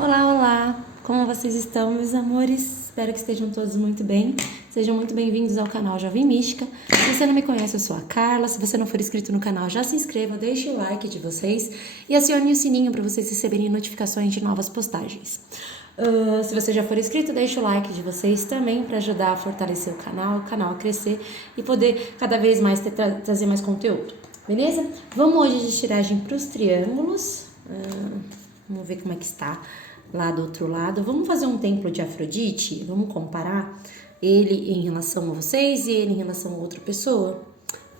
Olá, olá! Como vocês estão, meus amores? Espero que estejam todos muito bem. Sejam muito bem-vindos ao canal Jovem Mística. Se você não me conhece, eu sou a Carla. Se você não for inscrito no canal, já se inscreva, deixe o like de vocês e acione o sininho para vocês receberem notificações de novas postagens. Se você já for inscrito, deixe o like de vocês também para ajudar a fortalecer o canal a crescer e poder cada vez mais trazer mais conteúdo, beleza? Vamos hoje de tiragem para os triângulos. Vamos ver como é que está lá do outro lado. Vamos fazer um templo de Afrodite? Vamos comparar ele em relação a vocês e ele em relação a outra pessoa?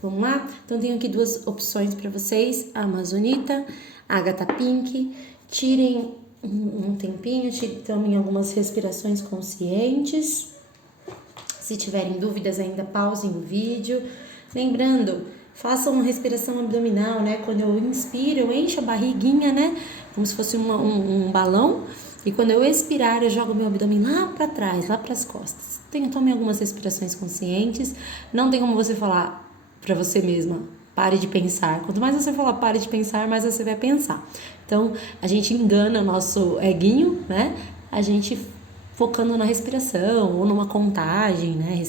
Vamos lá? Então, tenho aqui duas opções para vocês. A Amazonita, a Agatha Pink. Tirem um tempinho, tomem algumas respirações conscientes. Se tiverem dúvidas ainda, pausem o vídeo. Lembrando, façam uma respiração abdominal, né? Quando eu inspiro, eu encho a barriguinha, né? Como se fosse um balão. E quando eu expirar, eu jogo meu abdômen lá para trás, lá para as costas. Tome algumas respirações conscientes. Não tem como você falar para você mesma, pare de pensar. Quanto mais você falar pare de pensar, mais você vai pensar. Então, a gente engana o nosso eguinho, né? A gente focando na respiração ou numa contagem, né?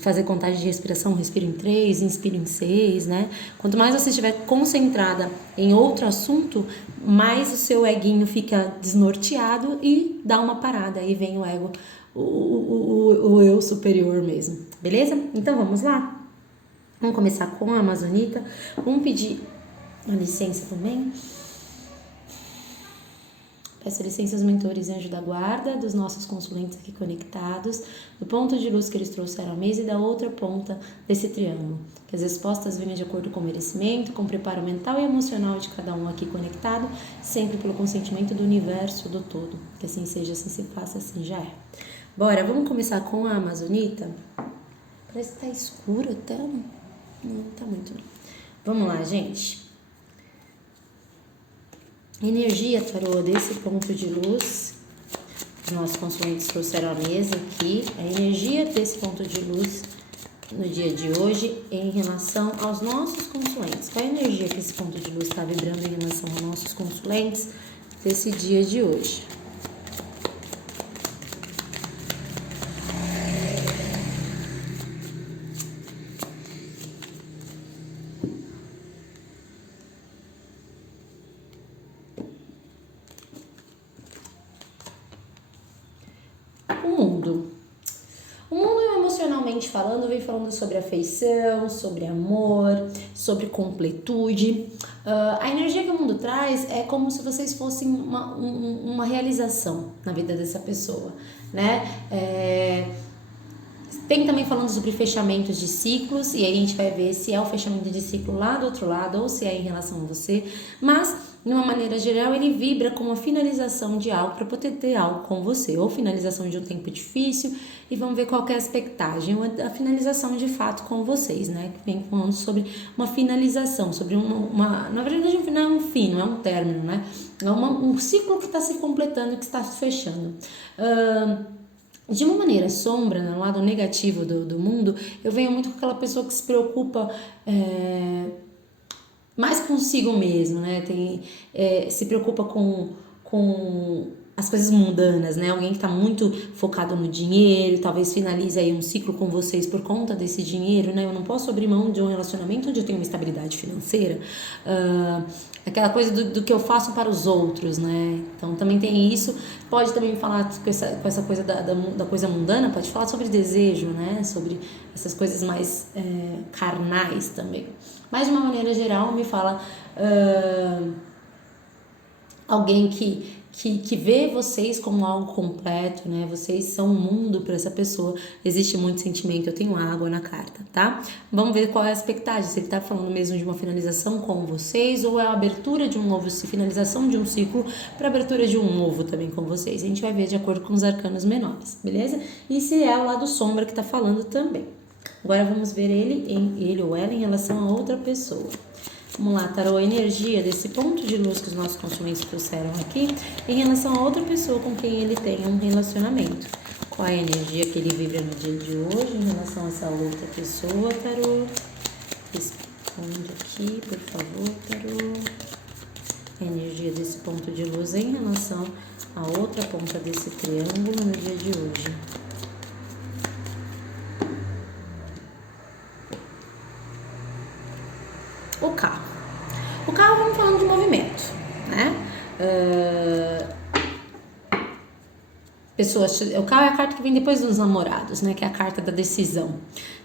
Fazer contagem de respiração, respira em 3, inspira em 6, né? Quanto mais você estiver concentrada em outro assunto, mais o seu eguinho fica desnorteado e dá uma parada. Aí vem o ego, o eu superior mesmo, beleza? Então vamos lá? Vamos começar com a Amazonita. Vamos pedir uma licença também. Peço licença aos mentores e anjo da guarda, dos nossos consulentes aqui conectados, do ponto de luz que eles trouxeram à mesa e da outra ponta desse triângulo. Que as respostas venham de acordo com o merecimento, com o preparo mental e emocional de cada um aqui conectado, sempre pelo consentimento do universo, do todo. Que assim seja, assim se faça, assim já é. Bora, vamos começar com a Amazonita? Parece que tá escuro até. Não tá muito não. Vamos lá, gente. Energia, tarô, desse ponto de luz, os nossos consulentes trouxeram à mesa aqui, a energia desse ponto de luz no dia de hoje em relação aos nossos consulentes. Qual é a energia que esse ponto de luz está vibrando em relação aos nossos consulentes desse dia de hoje? O mundo, emocionalmente falando, vem falando sobre afeição, sobre amor, sobre completude. A energia que o mundo traz é como se vocês fossem uma realização na vida dessa pessoa, né? Tem também falando sobre fechamentos de ciclos, e aí a gente vai ver se é o fechamento de ciclo lá do outro lado ou se é em relação a você, mas de uma maneira geral ele vibra como a finalização de algo para poder ter algo com você, ou finalização de um tempo difícil, e vamos ver qual que é a expectativa, a finalização de fato com vocês, né? Que vem falando sobre uma finalização, sobre na verdade não é um fim, não é um término, né? É um ciclo que está se completando, que está se fechando. De uma maneira sombra, no lado negativo do mundo, eu venho muito com aquela pessoa que se preocupa mais consigo mesmo, né? Se preocupa com as coisas mundanas, né? Alguém que está muito focado no dinheiro, talvez finalize aí um ciclo com vocês por conta desse dinheiro, né? Eu não posso abrir mão de um relacionamento onde eu tenho uma estabilidade financeira. Aquela coisa do que eu faço para os outros, né? Então também tem isso. Pode também falar com essa coisa da coisa mundana, pode falar sobre desejo, né? Sobre essas coisas mais carnais também. Mas de uma maneira geral me fala alguém que vê vocês como algo completo, né? Vocês são um mundo para essa pessoa. Existe muito sentimento, eu tenho água na carta, tá? Vamos ver qual é a expectativa, se ele tá falando mesmo de uma finalização com vocês ou é a abertura de um novo, finalização de um ciclo para abertura de um novo também com vocês. A gente vai ver de acordo com os arcanos menores, beleza? E se é o lado sombra que tá falando também. Agora vamos ver ele ou ela em relação a outra pessoa. Vamos lá, tarô, a energia desse ponto de luz que os nossos consulentes trouxeram aqui em relação a outra pessoa com quem ele tem um relacionamento. Qual é a energia que ele vibra no dia de hoje em relação a essa outra pessoa, tarô? Responde aqui, por favor, tarô. a energia desse ponto de luz em relação à outra ponta desse triângulo no dia de hoje. O carro. O carro, vamos falando de movimento, né? O carro é a carta que vem depois dos namorados, né? Que é a carta da decisão.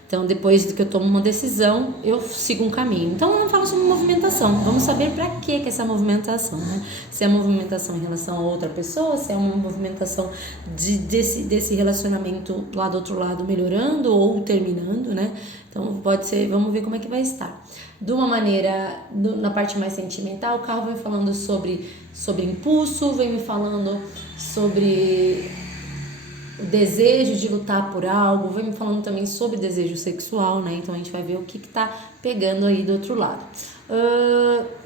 Então, depois que eu tomo uma decisão, eu sigo um caminho. Então, vamos falar sobre movimentação. Vamos saber para que é essa movimentação, né? Se é movimentação em relação a outra pessoa, se é uma movimentação desse relacionamento lá do outro lado melhorando ou terminando, né? Então, pode ser, vamos ver como é que vai estar. De uma maneira, na parte mais sentimental, o carro vem falando sobre impulso, vem me falando sobre o desejo de lutar por algo, vem me falando também sobre desejo sexual, né? Então a gente vai ver o que tá pegando aí do outro lado.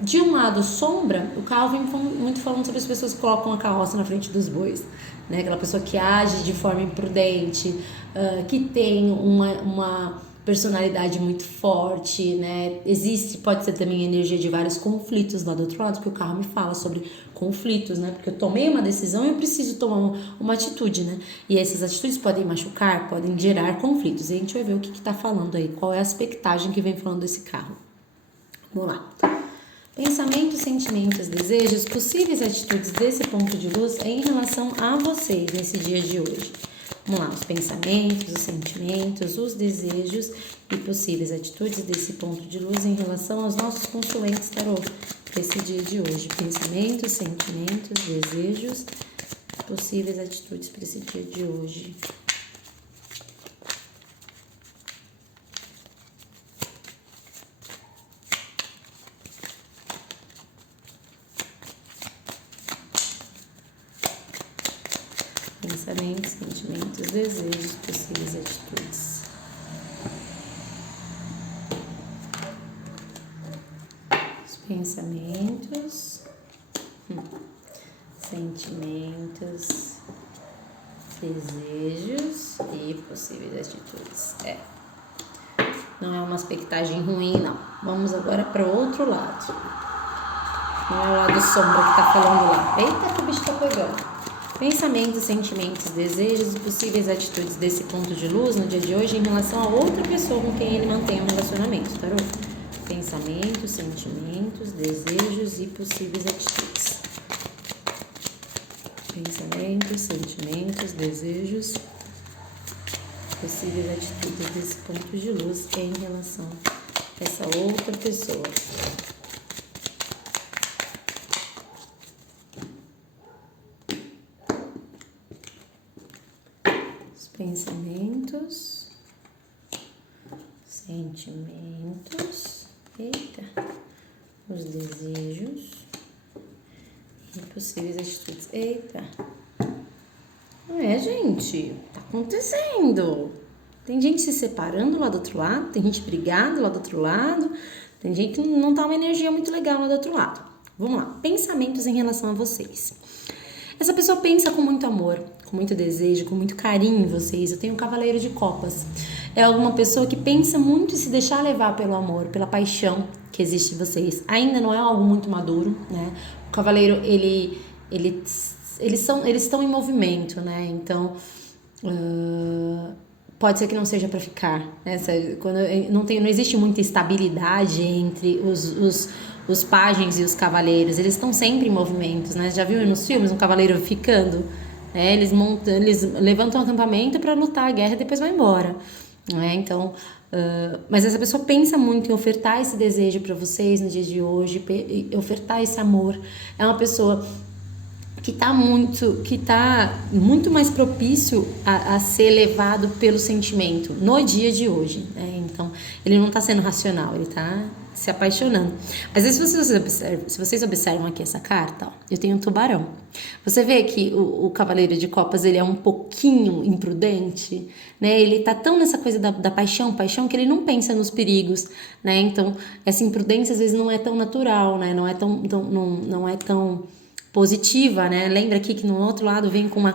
De um lado, sombra, o carro vem muito falando sobre as pessoas que colocam a carroça na frente dos bois, né? Aquela pessoa que age de forma imprudente, que tem uma personalidade muito forte, né? Pode ser também energia de vários conflitos lá do outro lado, porque o carro me fala sobre conflitos, né? Porque eu tomei uma decisão e eu preciso tomar uma atitude, né? E essas atitudes podem machucar, podem gerar conflitos. E a gente vai ver o que tá falando aí, qual é a aspectagem que vem falando desse carro. Vamos lá. Pensamentos, sentimentos, desejos, possíveis atitudes desse ponto de luz em relação a vocês nesse dia de hoje. Vamos lá, os pensamentos, os sentimentos, os desejos e possíveis atitudes desse ponto de luz em relação aos nossos consulentes tarô para esse dia de hoje. Pensamentos, sentimentos, desejos, possíveis atitudes para esse dia de hoje. Pensamentos, sentimentos, desejos, possíveis atitudes. Os pensamentos, sentimentos, desejos e possíveis atitudes. Não é uma aspectagem ruim, não. Vamos agora para o outro lado. Não é o lado sombra que tá falando lá. Eita, que o bicho tá pegando. Pensamentos, sentimentos, desejos e possíveis atitudes desse ponto de luz no dia de hoje em relação a outra pessoa com quem ele mantém um relacionamento, tarô? Pensamentos, sentimentos, desejos e possíveis atitudes. Pensamentos, sentimentos, desejos, possíveis atitudes desse ponto de luz em relação a essa outra pessoa. Pensamentos, sentimentos, os desejos e possíveis atitudes. Não é, gente? Tá acontecendo. Tem gente se separando lá do outro lado, tem gente brigando lá do outro lado, tem gente que não tá uma energia muito legal lá do outro lado. Vamos lá, pensamentos em relação a vocês. Essa pessoa pensa com muito amor, com muito desejo, com muito carinho em vocês. Eu tenho um cavaleiro de copas. É alguma pessoa que pensa muito em se deixar levar pelo amor, pela paixão que existe em vocês. Ainda não é algo muito maduro, né? O cavaleiro, eles estão em movimento, né? Então, pode ser que não seja para ficar, né? Quando não existe muita estabilidade entre os pajens e os cavaleiros, eles estão sempre em movimentos, né? Já viu nos filmes um cavaleiro ficando? Né? Eles levantam um acampamento para lutar a guerra e depois vão embora, né? Então, mas essa pessoa pensa muito em ofertar esse desejo para vocês no dia de hoje, ofertar esse amor. É uma pessoa que tá muito mais propício a ser levado pelo sentimento no dia de hoje, né? Então, ele não tá sendo racional, ele tá se apaixonando. Mas se vocês observam aqui essa carta, ó, eu tenho um tubarão. Você vê que o cavaleiro de copas, ele é um pouquinho imprudente, né? Ele tá tão nessa coisa da paixão, que ele não pensa nos perigos, né? Então, essa imprudência às vezes não é tão natural, né? Não é tão positiva, né? Lembra aqui que no outro lado vem com uma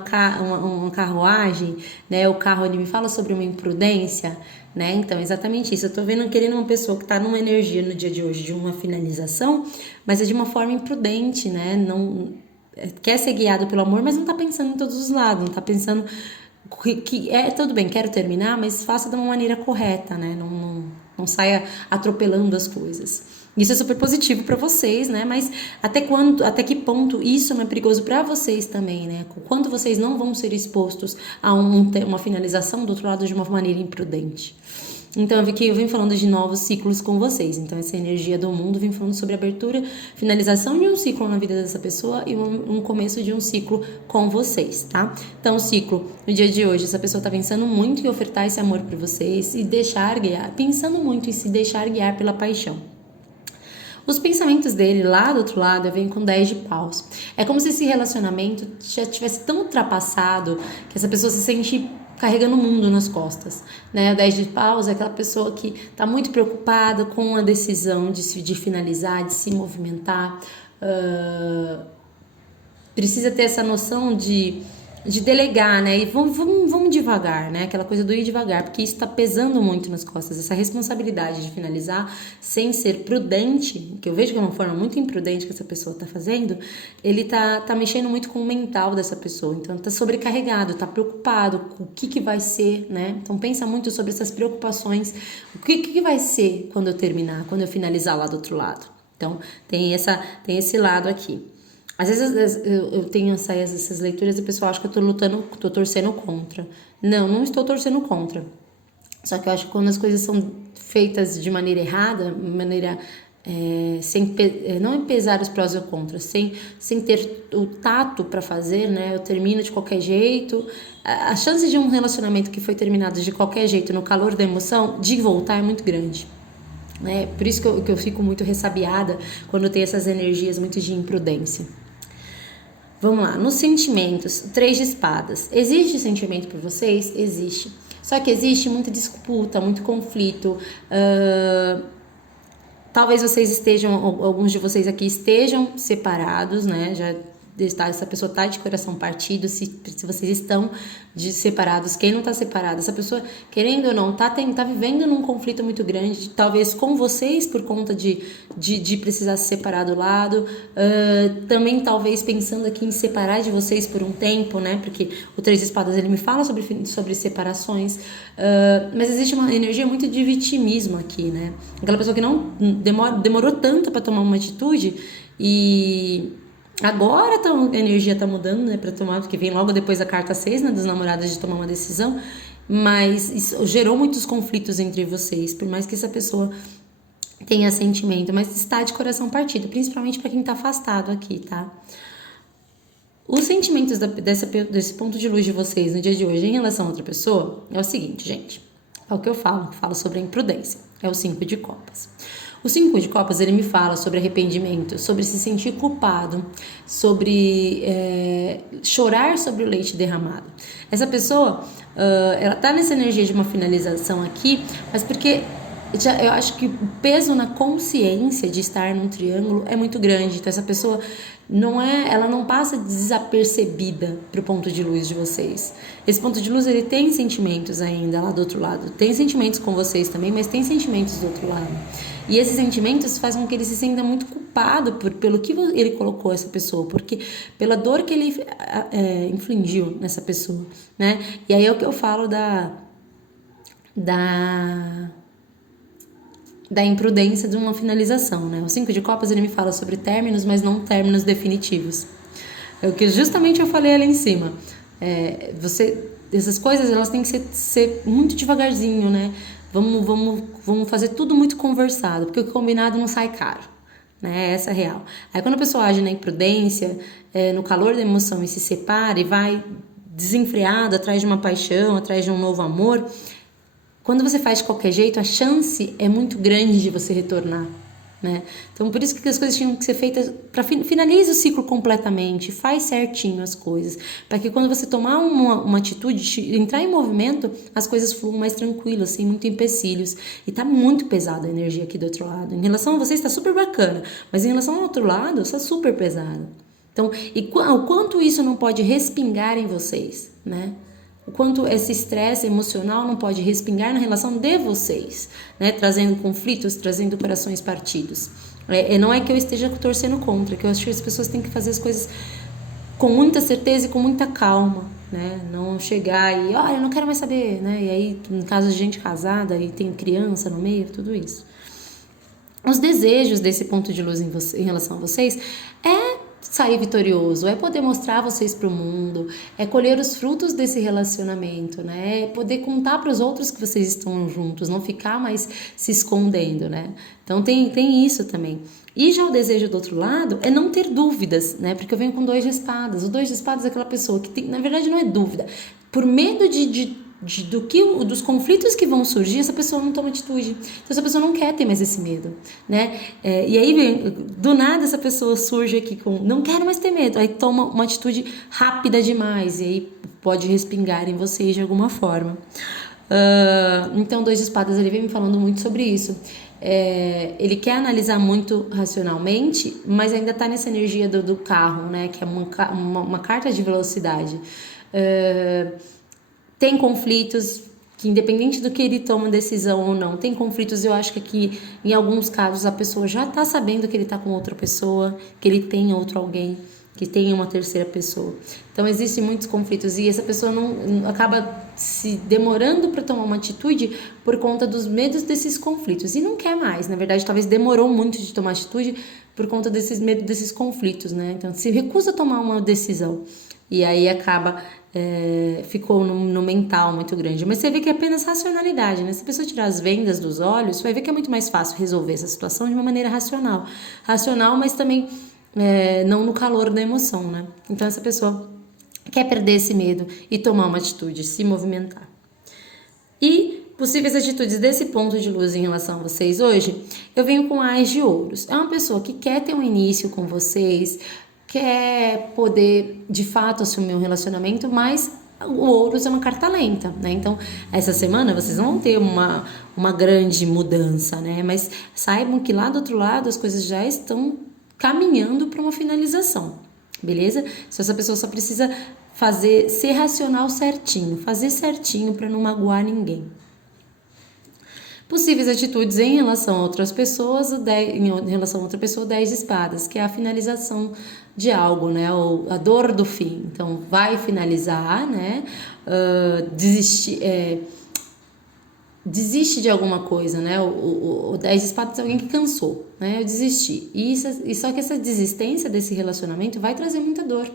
carruagem, né? O carro ele me fala sobre uma imprudência, né? Então, exatamente isso. Eu tô querendo uma pessoa que tá numa energia no dia de hoje de uma finalização, mas é de uma forma imprudente, né? Não quer ser guiado pelo amor, mas não tá pensando em todos os lados, não tá pensando que tudo bem, quero terminar, mas faça de uma maneira correta, né? Não saia atropelando as coisas. Isso é super positivo para vocês, né? Mas até que ponto isso não é perigoso para vocês também, né? Quanto vocês não vão ser expostos a uma finalização do outro lado de uma maneira imprudente. Então, eu vim falando de novos ciclos com vocês. Então, essa energia do mundo vem falando sobre abertura, finalização de um ciclo na vida dessa pessoa e um começo de um ciclo com vocês, tá? Então, o ciclo, no dia de hoje, essa pessoa tá pensando muito em ofertar esse amor para vocês e deixar guiar, pensando muito em se deixar guiar pela paixão. Os pensamentos dele lá do outro lado vêm com 10 de paus. É como se esse relacionamento já tivesse tão ultrapassado que essa pessoa se sente carregando o mundo nas costas, né? O 10 de paus é aquela pessoa que está muito preocupada com a decisão de finalizar, de se movimentar, precisa ter essa noção de delegar, né? E vamos devagar, né? Aquela coisa do ir devagar, porque isso tá pesando muito nas costas. Essa responsabilidade de finalizar sem ser prudente, que eu vejo que é uma forma muito imprudente que essa pessoa tá fazendo, ele tá mexendo muito com o mental dessa pessoa. Então, tá sobrecarregado, tá preocupado com o que vai ser, né? Então, pensa muito sobre essas preocupações. O que vai ser quando eu terminar, quando eu finalizar lá do outro lado? Então, tem esse lado aqui. Às vezes eu tenho essas leituras e o pessoal acha que eu tô torcendo contra. Não estou torcendo contra. Só que eu acho que quando as coisas são feitas de maneira errada, não pesar os prós e os contras, sem ter o tato para fazer, né? Eu termino de qualquer jeito. A chance de um relacionamento que foi terminado de qualquer jeito, no calor da emoção, de voltar é muito grande. Por isso que eu fico muito ressabiada quando tem essas energias muito de imprudência. Vamos lá, nos sentimentos, 3 de espadas. Existe sentimento por vocês? Existe. Só que existe muita disputa, muito conflito. Talvez alguns de vocês aqui estejam separados, né? Essa pessoa tá de coração partido, se vocês estão separados, quem não tá separado, essa pessoa, querendo ou não, tá vivendo num conflito muito grande, talvez com vocês, por conta de precisar se separar do lado, também talvez pensando aqui em separar de vocês por um tempo, né, porque o 3 de espadas, ele me fala sobre separações, mas existe uma energia muito de vitimismo aqui, né, aquela pessoa que não demorou tanto para tomar uma atitude e agora a energia tá mudando, né, pra tomar, porque vem logo depois da carta 6, né, dos namorados de tomar uma decisão, mas isso gerou muitos conflitos entre vocês, por mais que essa pessoa tenha sentimento, mas está de coração partido, principalmente para quem tá afastado aqui, tá? Os sentimentos desse ponto de luz de vocês no dia de hoje em relação a outra pessoa é o seguinte, gente, é o que eu falo sobre a imprudência, é o 5 de copas. O 5 de copas, ele me fala sobre arrependimento, sobre se sentir culpado, sobre chorar sobre o leite derramado. Essa pessoa, ela tá nessa energia de uma finalização aqui, mas porque eu acho que o peso na consciência de estar num triângulo é muito grande. Então essa pessoa ela não passa desapercebida pro ponto de luz de vocês. Esse ponto de luz, ele tem sentimentos ainda lá do outro lado. Tem sentimentos com vocês também, mas tem sentimentos do outro lado. E esses sentimentos fazem com que ele se sinta muito culpado pelo que ele colocou essa pessoa, porque pela dor que ele infligiu nessa pessoa, né? E aí é o que eu falo da imprudência de uma finalização, né? O 5 de copas, ele me fala sobre términos, mas não términos definitivos. É o que justamente eu falei ali em cima. Essas coisas, elas têm que ser muito devagarzinho, né? Vamos fazer tudo muito conversado, porque o combinado não sai caro, né? Essa é a real. Aí quando a pessoa age na imprudência, no calor da emoção e se separa e vai desenfreado atrás de uma paixão, atrás de um novo amor, quando você faz de qualquer jeito, a chance é muito grande de você retornar, né? Então, por isso que as coisas tinham que ser feitas para finalizar o ciclo completamente, faz certinho as coisas, para que quando você tomar uma atitude, entrar em movimento, as coisas fluam mais tranquilas, sem muito empecilhos. E tá muito pesada a energia aqui do outro lado. Em relação a você está super bacana, mas em relação ao outro lado, está super pesado. Então, o quanto isso não pode respingar em vocês, né? O quanto esse estresse emocional não pode respingar na relação de vocês, né? Trazendo conflitos, trazendo corações partidos. Não é que eu esteja torcendo contra, que eu acho que as pessoas têm que fazer as coisas com muita certeza e com muita calma, né? Não chegar e, olha, eu não quero mais saber, né? E aí, no caso de gente casada e tem criança no meio, tudo isso. Os desejos desse ponto de luz em relação a vocês é sair vitorioso, é poder mostrar vocês para o mundo, é colher os frutos desse relacionamento, né? É poder contar para os outros que vocês estão juntos, não ficar mais se escondendo, né? Então tem isso também. E já o desejo do outro lado é não ter dúvidas, né? Porque eu venho com 2 de espadas. O 2 de espadas é aquela pessoa que tem, na verdade não é dúvida, por medo dos conflitos que vão surgir, essa pessoa não toma atitude. Então essa pessoa não quer ter mais esse medo, né? E aí do nada essa pessoa surge aqui com não quero mais ter medo, aí toma uma atitude rápida demais e aí pode respingar em vocês de alguma forma. Então 2 de espadas ele vem me falando muito sobre isso. Ele quer analisar muito racionalmente, mas ainda tá nessa energia do carro, né? Que é uma carta de velocidade. Tem conflitos que, independente do que ele toma decisão ou não, tem conflitos. Eu acho que aqui, em alguns casos, a pessoa já tá sabendo que ele tá com outra pessoa, que ele tem outro alguém, que tem uma terceira pessoa. Então, existem muitos conflitos e essa pessoa não acaba se demorando para tomar uma atitude por conta dos medos desses conflitos. E não quer mais, na verdade, talvez demorou muito de tomar atitude por conta desses medos desses conflitos, né? Então, se recusa a tomar uma decisão. E aí acaba, ficou no mental muito grande. Mas você vê que é apenas racionalidade, né? Se a pessoa tirar as vendas dos olhos, você vai ver que é muito mais fácil resolver essa situação de uma maneira racional. Racional, mas também não no calor da emoção, né? Então essa pessoa quer perder esse medo e tomar uma atitude, se movimentar. E possíveis atitudes desse ponto de luz em relação a vocês hoje, eu venho com Ás de Ouros. É uma pessoa que quer ter um início com vocês, quer poder de fato assumir um relacionamento, mas o Ouros é uma carta lenta, né? Então, essa semana vocês não vão ter uma grande mudança, né? Mas saibam que lá do outro lado as coisas já estão caminhando para uma finalização, beleza? Se essa pessoa só precisa ser racional certinho, fazer certinho para não magoar ninguém. Possíveis atitudes em relação a outras pessoas, em relação a outra pessoa, 10 de espadas, que é a finalização de algo, né? A dor do fim. Então, vai finalizar, né? Desiste de alguma coisa, né? O 10 de espadas é alguém que cansou, né? Eu desisti. E só que essa desistência desse relacionamento vai trazer muita dor,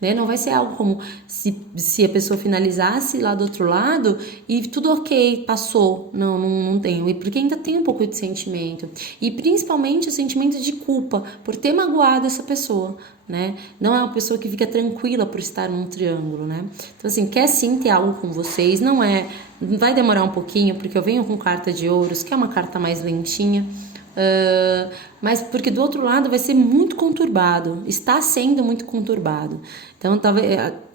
né? Não vai ser algo como se a pessoa finalizasse lá do outro lado e tudo ok, passou. Não tem. E porque ainda tem um pouco de sentimento. E principalmente o sentimento de culpa por ter magoado essa pessoa, né? Não é uma pessoa que fica tranquila por estar num triângulo, né? Então, assim, quer sim ter algo com vocês, vai demorar um pouquinho, porque eu venho com carta de ouros, que é uma carta mais lentinha, mas porque do outro lado vai ser muito conturbado, está sendo muito conturbado. Então,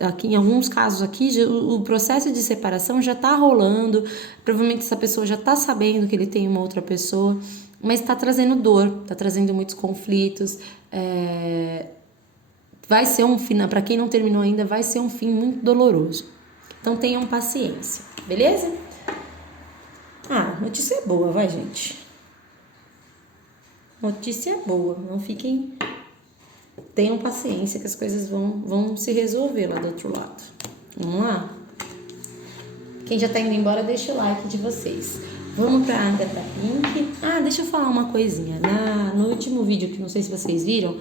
aqui, em alguns casos aqui, o processo de separação já está rolando, provavelmente essa pessoa já está sabendo que ele tem uma outra pessoa, mas está trazendo dor, está trazendo muitos conflitos, vai ser um fim, para quem não terminou ainda, vai ser um fim muito doloroso. Então tenham paciência, beleza? Notícia boa, vai, gente. Notícia boa, não fiquem... Tenham paciência que as coisas vão se resolver lá do outro lado. Vamos lá? Quem já tá indo embora, deixa o like de vocês. Vamos pra Agatha Pink. Deixa eu falar uma coisinha. No último vídeo, que não sei se vocês viram,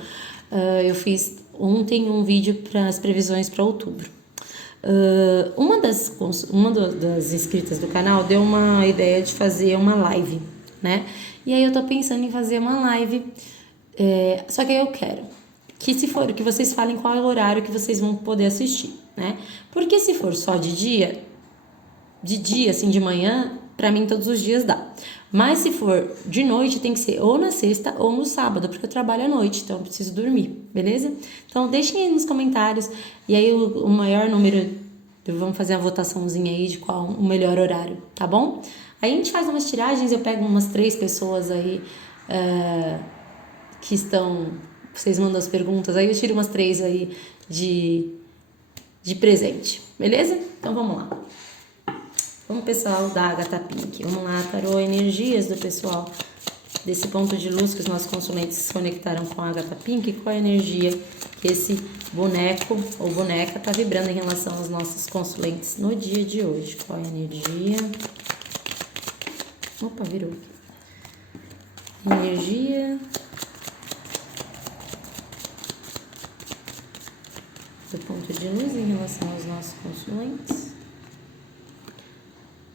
eu fiz ontem um vídeo para as previsões para outubro. Uma das inscritas do canal deu uma ideia de fazer uma live, né? E aí eu tô pensando em fazer uma live, só que aí eu quero que vocês falem qual é o horário que vocês vão poder assistir, né? Porque se for só de dia, assim, de manhã, pra mim todos os dias dá. Mas se for de noite, tem que ser ou na sexta ou no sábado, porque eu trabalho à noite, então eu preciso dormir, beleza? Então deixem aí nos comentários, e aí o maior número, vamos fazer a votaçãozinha aí de qual o melhor horário, tá bom? Aí a gente faz umas tiragens, eu pego umas 3 pessoas aí que estão Vocês mandam as perguntas, aí eu tiro umas 3 aí de presente, beleza? Então vamos lá. Vamos, pessoal da Agatha Pink. Vamos lá, tarô, energias do pessoal desse ponto de luz que os nossos consulentes se conectaram com a Agatha Pink. Qual a energia que esse boneco ou boneca tá vibrando em relação aos nossos consulentes no dia de hoje? Qual a energia? Opa, virou. Energia do ponto de luz em relação aos nossos consulentes.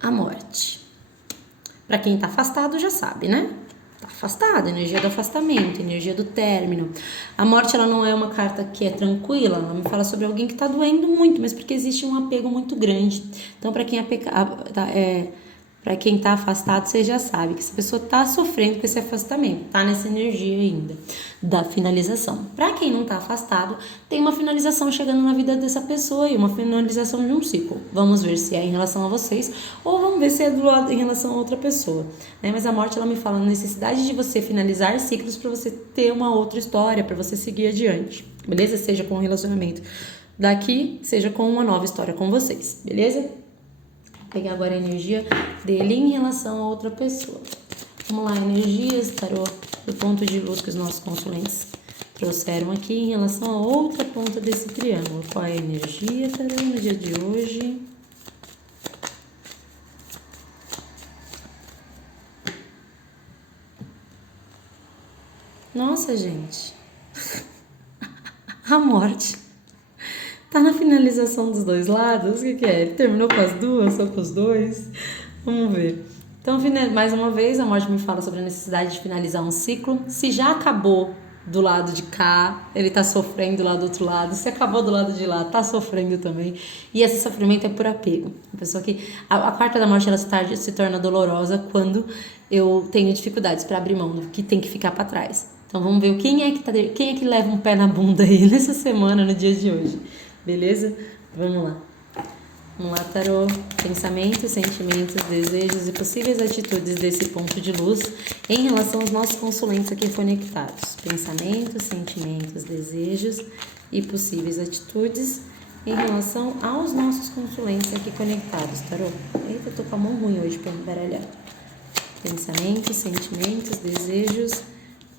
A morte. Para quem tá afastado já sabe, né? Tá afastado, energia do afastamento, energia do término. A morte, ela não é uma carta que é tranquila, ela me fala sobre alguém que tá doendo muito, mas porque existe um apego muito grande. Então, para quem tá afastado, você já sabe que essa pessoa tá sofrendo com esse afastamento, tá nessa energia ainda da finalização. Para quem não tá afastado, tem uma finalização chegando na vida dessa pessoa e uma finalização de um ciclo. Vamos ver se é em relação a vocês ou vamos ver se é do lado em relação a outra pessoa, né? Mas a morte, ela me fala a necessidade de você finalizar ciclos para você ter uma outra história, para você seguir adiante, beleza? Seja com um relacionamento daqui, seja com uma nova história com vocês, beleza? Vou pegar agora a energia dele em relação a outra pessoa. Vamos lá, energias, tarô, do ponto de luz que os nossos consulentes trouxeram aqui em relação a outra ponta desse triângulo. Qual é a energia, tarô, no dia de hoje? Nossa, gente. A morte. Tá na finalização dos dois lados? O que é? Ele terminou com as duas, só com os dois? Vamos ver. Então, mais uma vez, a morte me fala sobre a necessidade de finalizar um ciclo. Se já acabou do lado de cá, ele tá sofrendo lá do outro lado. Se acabou do lado de lá, tá sofrendo também. E esse sofrimento é por apego. A pessoa que... A carta da morte, ela se torna dolorosa quando eu tenho dificuldades para abrir mão do que tem que ficar para trás. Então, vamos ver quem é que leva um pé na bunda aí nessa semana, no dia de hoje. Beleza? Vamos lá. Vamos lá, tarô. Pensamentos, sentimentos, desejos e possíveis atitudes desse ponto de luz em relação aos nossos consulentes aqui conectados. Pensamentos, sentimentos, desejos e possíveis atitudes em relação aos nossos consulentes aqui conectados, tarô. Eita, eu tô com a mão ruim hoje pra me baralhar. Pensamentos, sentimentos, desejos,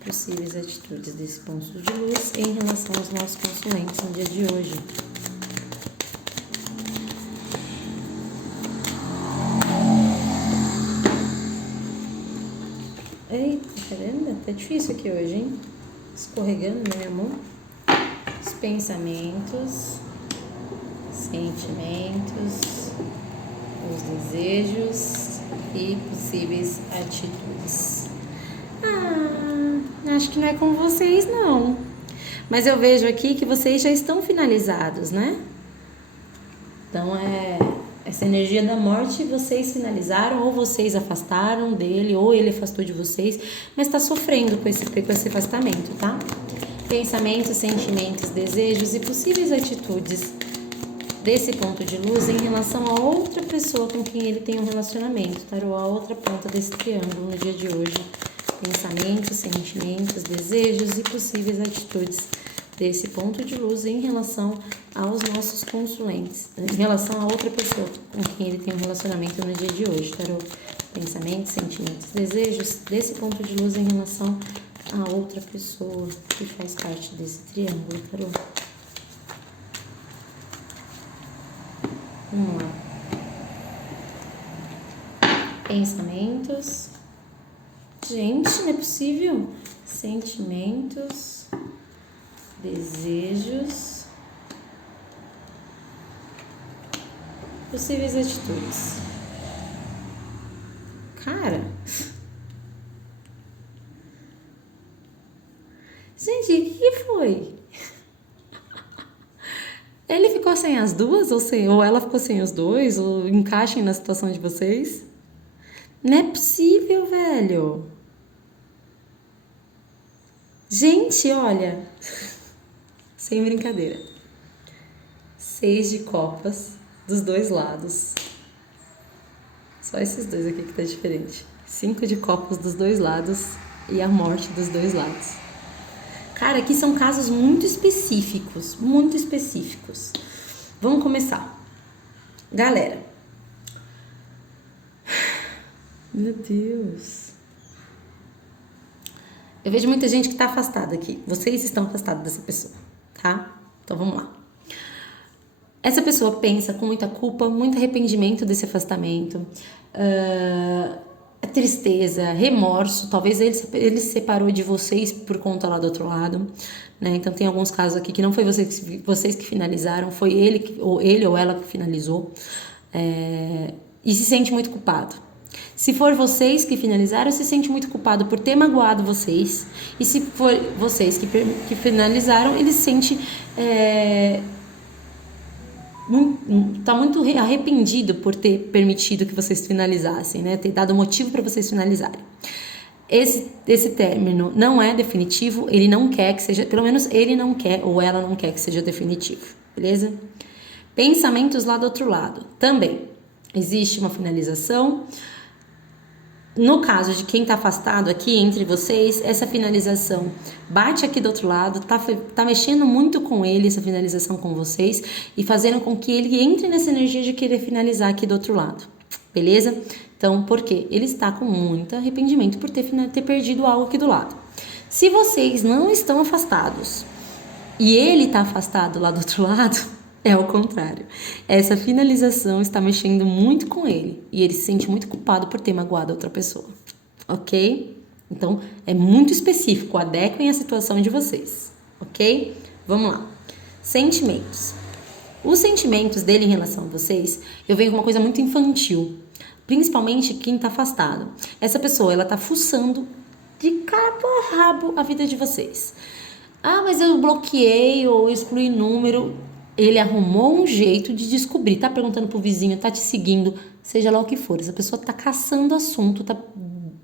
possíveis atitudes desse ponto de luz em relação aos nossos consulentes no dia de hoje. Eita, caramba, tá difícil aqui hoje, hein? Escorregando na minha mão. Os pensamentos, sentimentos, os desejos e possíveis atitudes. Acho que não é com vocês, não. Mas eu vejo aqui que vocês já estão finalizados, né? Então, essa energia da morte, vocês finalizaram, ou vocês afastaram dele, ou ele afastou de vocês, mas tá sofrendo com esse afastamento, tá? Pensamentos, sentimentos, desejos e possíveis atitudes desse ponto de luz em relação a outra pessoa com quem ele tem um relacionamento, tarô, a outra ponta desse triângulo no dia de hoje. Pensamentos, sentimentos, desejos e possíveis atitudes desse ponto de luz em relação aos nossos consulentes, em relação a outra pessoa com quem ele tem um relacionamento no dia de hoje, tarô. Pensamentos, sentimentos, desejos desse ponto de luz em relação a outra pessoa que faz parte desse triângulo, tarô. Vamos lá. Pensamentos. Gente, não é possível. Sentimentos, desejos, possíveis atitudes. Cara, gente, o que foi? Ele ficou sem as duas, ou ela ficou sem os dois, ou encaixem na situação de vocês? Não é possível, velho. Gente, olha, sem brincadeira. 6 de copas dos dois lados. Só esses dois aqui que tá diferente. 5 de copas dos dois lados e a morte dos dois lados. Cara, aqui são casos muito específicos, muito específicos. Vamos começar. Galera. Meu Deus. Eu vejo muita gente que tá afastada aqui. Vocês estão afastados dessa pessoa, tá? Então vamos lá. Essa pessoa pensa com muita culpa, muito arrependimento desse afastamento, tristeza, remorso. Talvez ele se separou de vocês por conta lá do outro lado, né? Então tem alguns casos aqui que não foi vocês que finalizaram, foi ele ou ela que finalizou, e se sente muito culpado. Se for vocês que finalizaram, se sente muito culpado por ter magoado vocês. E se for vocês que finalizaram, ele se sente tá muito arrependido por ter permitido que vocês finalizassem, né? Ter dado motivo para vocês finalizarem. Esse término não é definitivo, ele não quer que seja, pelo menos ele não quer ou ela não quer que seja definitivo, beleza? Pensamentos lá do outro lado, também existe uma finalização. No caso de quem tá afastado aqui entre vocês, essa finalização bate aqui do outro lado, tá mexendo muito com ele, essa finalização com vocês, e fazendo com que ele entre nessa energia de querer finalizar aqui do outro lado, beleza? Então, por quê? Ele está com muito arrependimento por ter perdido algo aqui do lado. Se vocês não estão afastados e ele tá afastado lá do outro lado, é o contrário. Essa finalização está mexendo muito com ele e ele se sente muito culpado por ter magoado a outra pessoa, ok? Então, é muito específico, adequem a situação de vocês, ok? Vamos lá. Sentimentos. Os sentimentos dele em relação a vocês, eu venho com uma coisa muito infantil, principalmente quem está afastado. Essa pessoa, ela tá fuçando de cabo a rabo a vida de vocês. Ah, mas eu bloqueei ou excluí número. Ele arrumou um jeito de descobrir, tá perguntando pro vizinho, tá te seguindo, seja lá o que for. Essa pessoa tá caçando assunto, tá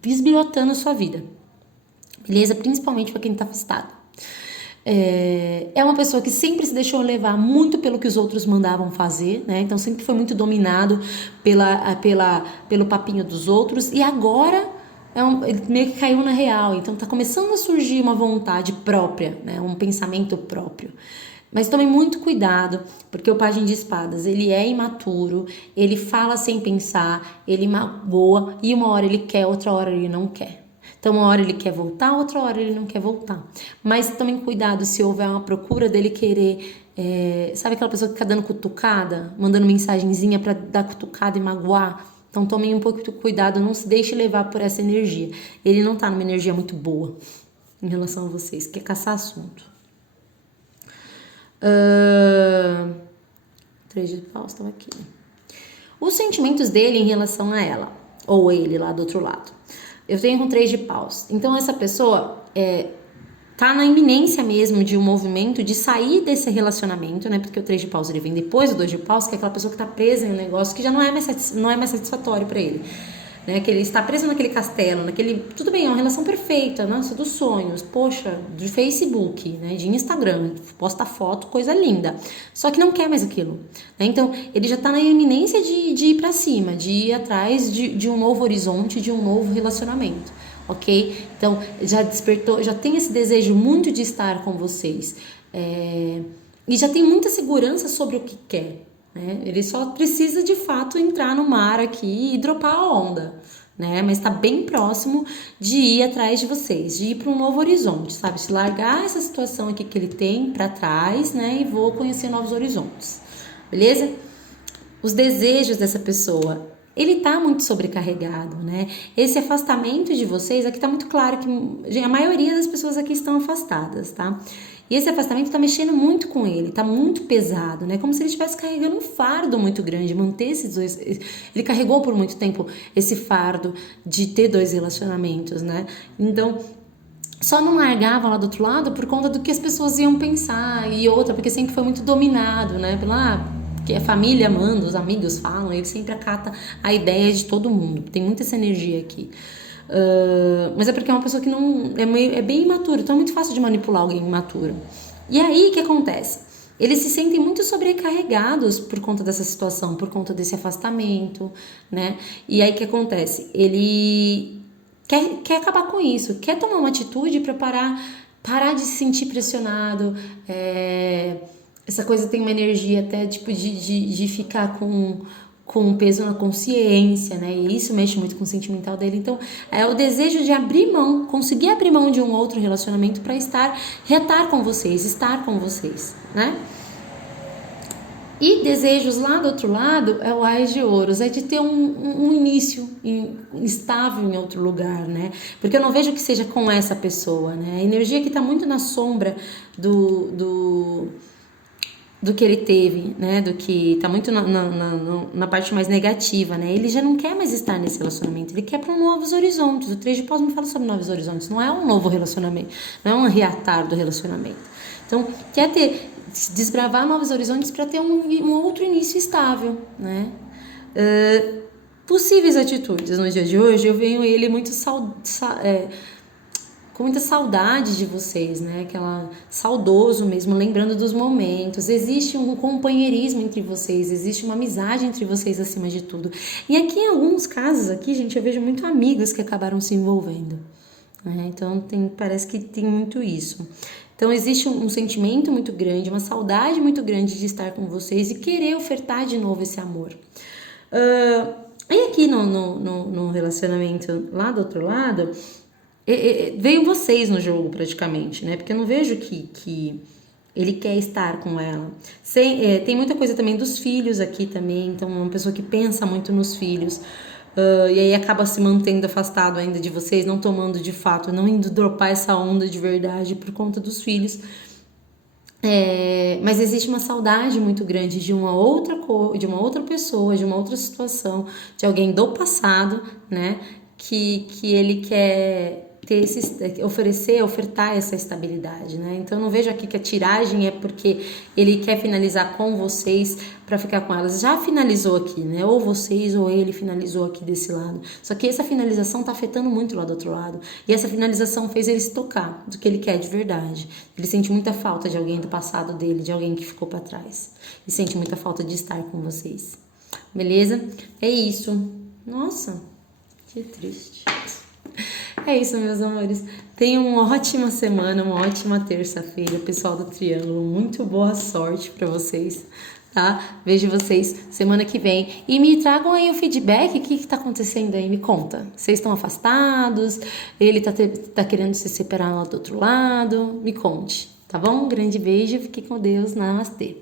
bisbilhotando a sua vida. Beleza? Principalmente para quem tá afastado. É uma pessoa que sempre se deixou levar muito pelo que os outros mandavam fazer, né? Então sempre foi muito dominado pelo papinho dos outros. E agora ele meio que caiu na real. Então tá começando a surgir uma vontade própria, né? Um pensamento próprio. Mas tomem muito cuidado, porque o Pajem de Espadas, ele é imaturo, ele fala sem pensar, ele magoa, e uma hora ele quer, outra hora ele não quer. Então, uma hora ele quer voltar, outra hora ele não quer voltar. Mas tomem cuidado se houver uma procura dele querer... sabe aquela pessoa que fica dando cutucada? Mandando mensagenzinha pra dar cutucada e magoar? Então, tomem um pouco de cuidado, não se deixe levar por essa energia. Ele não tá numa energia muito boa em relação a vocês, quer caçar assunto. 3 de paus, estão aqui. Os sentimentos dele em relação a ela, ou ele lá do outro lado. Eu tenho com 3 de paus. Então essa pessoa tá na iminência mesmo de um movimento de sair desse relacionamento, né? Porque o 3 de paus ele vem depois do 2 de paus, que é aquela pessoa que tá presa em um negócio que já não é mais satisfatório para ele. Né, que ele está preso naquele castelo, tudo bem, é uma relação perfeita, nossa, dos sonhos, poxa, de Facebook, né, de Instagram, posta foto, coisa linda, só que não quer mais aquilo, né, então ele já está na iminência de ir para cima, de ir atrás de um novo horizonte, de um novo relacionamento, ok? Então já despertou, já tem esse desejo muito de estar com vocês, e já tem muita segurança sobre o que quer. Né? Ele só precisa de fato entrar no mar aqui e dropar a onda, né? Mas está bem próximo de ir atrás de vocês, de ir para um novo horizonte, sabe? De largar essa situação aqui que ele tem para trás, né? E vou conhecer novos horizontes, beleza? Os desejos dessa pessoa, ele tá muito sobrecarregado, né? Esse afastamento de vocês, aqui tá muito claro que a maioria das pessoas aqui estão afastadas, tá? E esse afastamento tá mexendo muito com ele, tá muito pesado, né? Como se ele estivesse carregando um fardo muito grande, manter esses dois... Ele carregou por muito tempo esse fardo de ter 2 relacionamentos, né? Então, só não largava lá do outro lado por conta do que as pessoas iam pensar, e outra, porque sempre foi muito dominado, né? Que a família manda, os amigos falam, ele sempre acata a ideia de todo mundo. Tem muita essa energia aqui. Mas é porque é uma pessoa que não é bem imatura, então é muito fácil de manipular alguém imaturo. E aí o que acontece? Eles se sentem muito sobrecarregados por conta dessa situação, por conta desse afastamento, né? E aí o que acontece? Ele quer acabar com isso, quer tomar uma atitude para parar parar de se sentir pressionado, essa coisa tem uma energia até tipo de ficar com um peso na consciência, né? E isso mexe muito com o sentimental dele. Então, é o desejo de abrir mão, conseguir abrir mão de um outro relacionamento para retar com vocês, estar com vocês, né? E desejos lá do outro lado é o Ás de Ouros, é de ter um início estável em outro lugar, né? Porque eu não vejo que seja com essa pessoa, né? A energia que tá muito na sombra do que ele teve, né? Do que tá muito na parte mais negativa, né? Ele já não quer mais estar nesse relacionamento, ele quer para novos horizontes. O 3 de Paus me fala sobre novos horizontes, não é um novo relacionamento, não é um reatar do relacionamento. Então, quer desbravar novos horizontes para ter um outro início estável, né? Possíveis atitudes no dia de hoje, eu venho ele muito com muita saudade de vocês, né? Aquela saudoso mesmo, lembrando dos momentos. Existe um companheirismo entre vocês, existe uma amizade entre vocês acima de tudo. E aqui em alguns casos aqui, gente, eu vejo muito amigos que acabaram se envolvendo. Né? Então parece que tem muito isso. Então existe um sentimento muito grande, uma saudade muito grande de estar com vocês e querer ofertar de novo esse amor. E aqui no relacionamento lá do outro lado, veio vocês no jogo praticamente, né? Porque eu não vejo que ele quer estar com ela. Tem muita coisa também dos filhos aqui também, então uma pessoa que pensa muito nos filhos. E aí acaba se mantendo afastado ainda de vocês, não tomando de fato, não indo dropar essa onda de verdade por conta dos filhos. Mas existe uma saudade muito grande de uma outra pessoa, de uma outra situação, de alguém do passado, né? Que ele quer ofertar essa estabilidade, né? Então eu não vejo aqui que a tiragem é porque ele quer finalizar com vocês para ficar com elas. Já finalizou aqui, né? Ou vocês ou ele finalizou aqui desse lado. Só que essa finalização tá afetando muito lá do outro lado. E essa finalização fez ele se tocar do que ele quer de verdade. Ele sente muita falta de alguém do passado dele, de alguém que ficou para trás. E sente muita falta de estar com vocês. Beleza? É isso. Nossa, que triste. É isso, meus amores. Tenham uma ótima semana, uma ótima terça-feira, pessoal do Triângulo. Muito boa sorte para vocês, tá? Vejo vocês semana que vem. E me tragam aí o feedback, o que tá acontecendo aí? Me conta. Vocês estão afastados? Ele tá querendo se separar lá do outro lado? Me conte, tá bom? Um grande beijo, fique com Deus. Namastê.